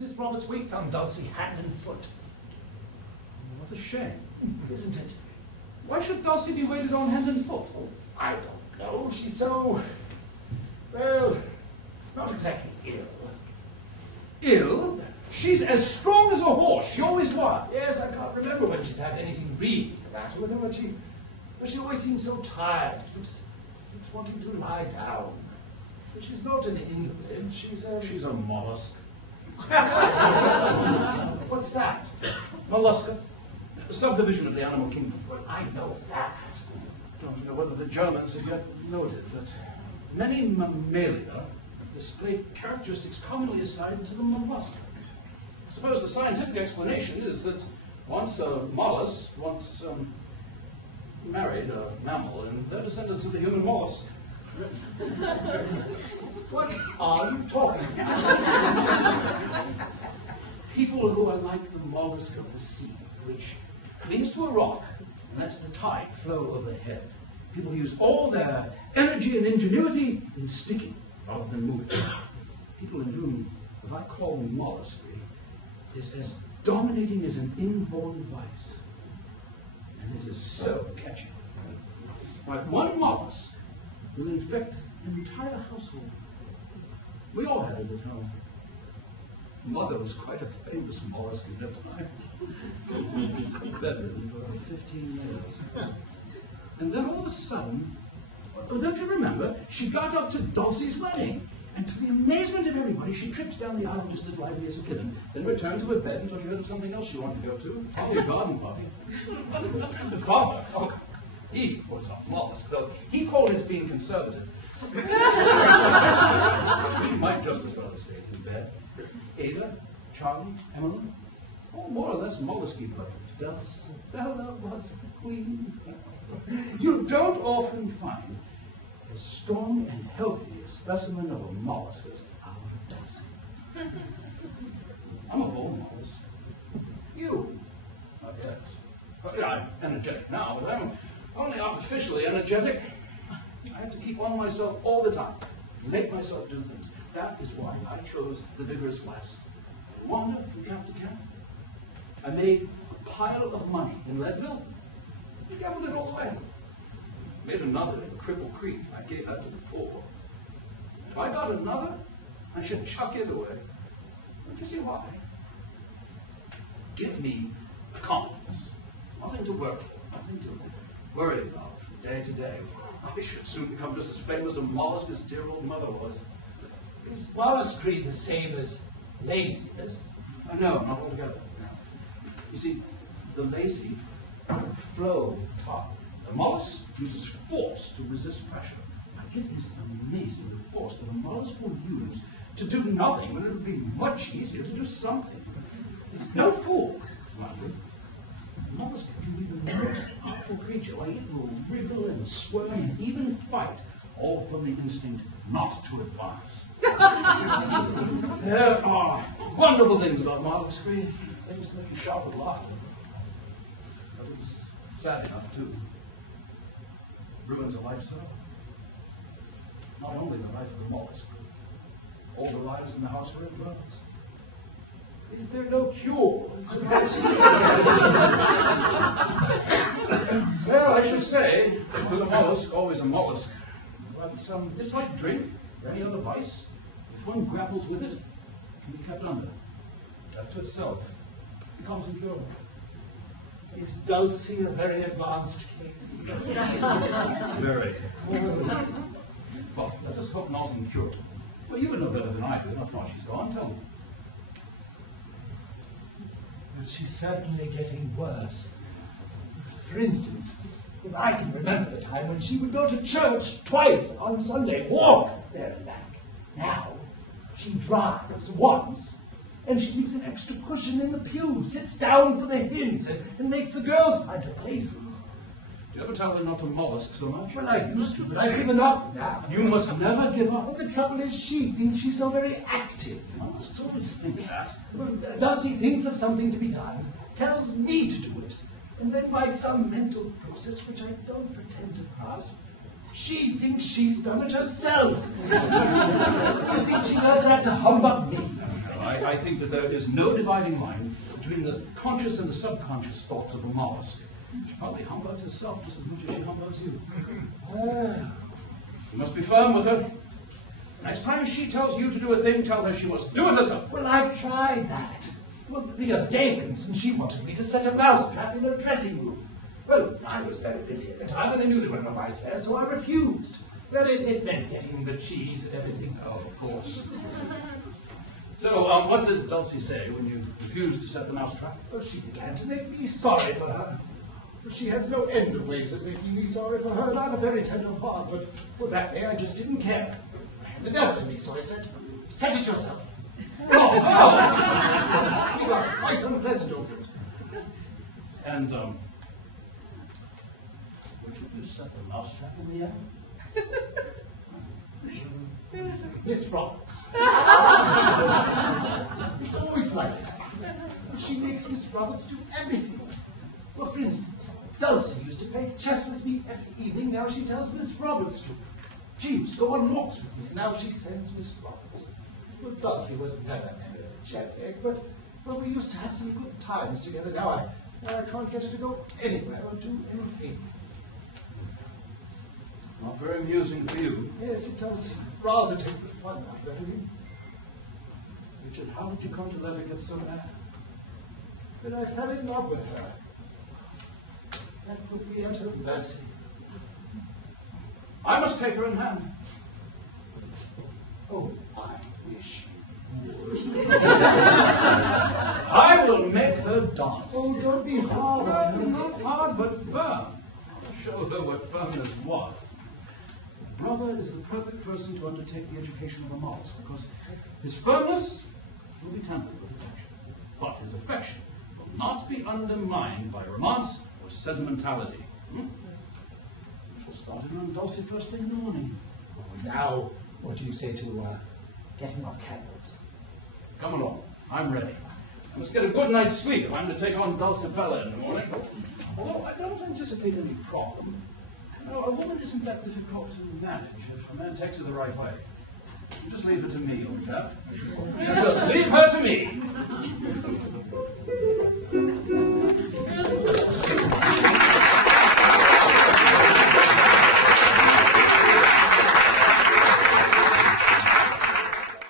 Miss Roberts waits on Dulcie hand and foot. What a shame. Isn't it? Why should Dulcie be waited on hand and foot? Oh, I don't know. She's so, well, not exactly ill. Ill? She's as strong as a horse. She always was. Yes, I can't remember when she'd had anything really the matter with her, but she always seems so tired. Keeps wanting to lie down. But she's not an invalid. She's a mollusk. What's that? Mollusca. A subdivision of the animal kingdom. Well, I know that. Don't know whether the Germans have yet noted that many mammalia display characteristics commonly assigned to the mollusc. I suppose the scientific explanation is that once a mollusk married a mammal, and they're descendants of the human mollusk. What are you talking about? People who are like the mollusk of the sea, which clings to a rock and lets the tide flow overhead. People who use all their energy and ingenuity in sticking rather than moving. People in whom what I call molluscry is as dominating as an inborn vice. And it is so catchy. Like one mollusk will infect an entire household. We all had it at home. Mother was quite a famous mollusk at that time. Bedridden for 15 years. And then all of a sudden, don't you remember, she got up to Dulcie's wedding. And to the amazement of everybody, she tripped down the aisle just as lively as a kitten, then returned to her bed until she heard of something else she wanted to go to. Probably a garden party. The father, he was a mollusk, though he called it being conservative. We might just as well have stayed in bed. Ada, Charlie, Emily, all more or less mollusky, but Dulcibella was the queen. You don't often find as strong and healthy a specimen of a mollusk as our Dulcie. I'm a born mollusk. You? Not yet. I'm energetic now, but I'm only artificially energetic. I have to keep on myself all the time, make myself do things. That is why I chose the vigorous West. I wandered from camp to camp. I made a pile of money in Leadville. I gambled it all away. Made another in Cripple Creek. I gave that to the poor. If I got another, I should chuck it away. Don't you see why? Give me confidence. Nothing to work for, nothing to worry about from day to day. I should soon become just as famous a mollusk as dear old mother was. Is molluscry the same as laziness? No, not altogether. You see, the lazy flow with the tide. The mollusk uses force to resist pressure. It is amazing the force that a mollusk will use to do nothing when it would be much easier to do something. It's no fool, mind. A mollusk can be the most powerful creature. Like it will wriggle and squirm and even fight, all from the instinct not to advance. There are wonderful things about molluscry, things that make you shout with laughter. But it's sad enough, too. Ruins a life so. Not only the life of the mollusk, but all the lives in the house where it dwells. Is there no cure? Well, I should say, with a mollusk, always a mollusk. But it's like drink or any other vice. If one grapples with it, it can be kept under. Left to itself, it becomes incurable. Is Dulcie a very advanced case? Very. Well, let us hope not incurable. Well, you would know better than I do. How far she's gone, tell me. But she's certainly getting worse. For instance, I can remember the time when she would go to church twice on Sunday, walk there and back. Now, she drives once, and she keeps an extra cushion in the pew, sits down for the hymns, and makes the girls find her places. Do you ever tell her not to mollusk so much? Well, I used to, but I've given up now. You must never give up. Well, the trouble is she thinks she's so very active. Mollusks always think that. Well, Dulcie thinks of something to be done, tells me to do it, and then by some mental process which I don't pretend to grasp, she thinks she's done it herself. I think she does that to humbug me. I think that there is no dividing line between the conscious and the subconscious thoughts of a mollusk. She probably humbugs herself just as much as she humbugs you. You must be firm with her. Next time she tells you to do a thing, tell her she must do it herself. Well, I've tried that. Well, the other day, for instance, she wanted me to set a mouse trap in her dressing room. Well, I was very busy at the time, and I knew there were no mice there, so I refused. Well, it meant getting the cheese and everything. Oh, of course. So, what did Dulcie say when you refused to set the mouse trap? Well, she began to make me sorry for her. She has no end of ways of making me sorry for her, and I'm a very tender heart, but well, that day I just didn't care. The devil in me, so I said, set it yourself. Oh, we got quite unpleasant over it. And, would you set the mouse trap in the end? Miss Roberts. It's always like that. She makes Miss Roberts do everything. Well, for instance, Dulcie used to play chess with me every evening. Now she tells Miss Roberts to. She used to go on walks with me. Now she sends Miss Roberts. Well, Dulcie was never energetic, but well, we used to have some good times together. Now I can't get her to go anywhere or do anything. Not very amusing for you. Yes, it does rather take the fun out of everything. Richard, how did you come to let her get so bad? But I fell in love with her. That put me at her mercy. I must take her in hand. Oh, I wish you would. I will make her dance. Oh, don't be hard on her. Not hard, but firm. I'll show her what firmness was. Brother is the perfect person to undertake the education of a mollusk, because his firmness will be tempered with affection, but his affection will not be undermined by romance or sentimentality. We shall start in on Dulcie first thing in the morning. Oh, now, what do you say to getting our candles? Come along, I'm ready. I must get a good night's sleep if I'm to take on Dulcibella in the morning. Although I don't anticipate any problem. No, a woman isn't that difficult to manage if a man takes her the right way. You just leave her to me, old chap. You just leave her to me.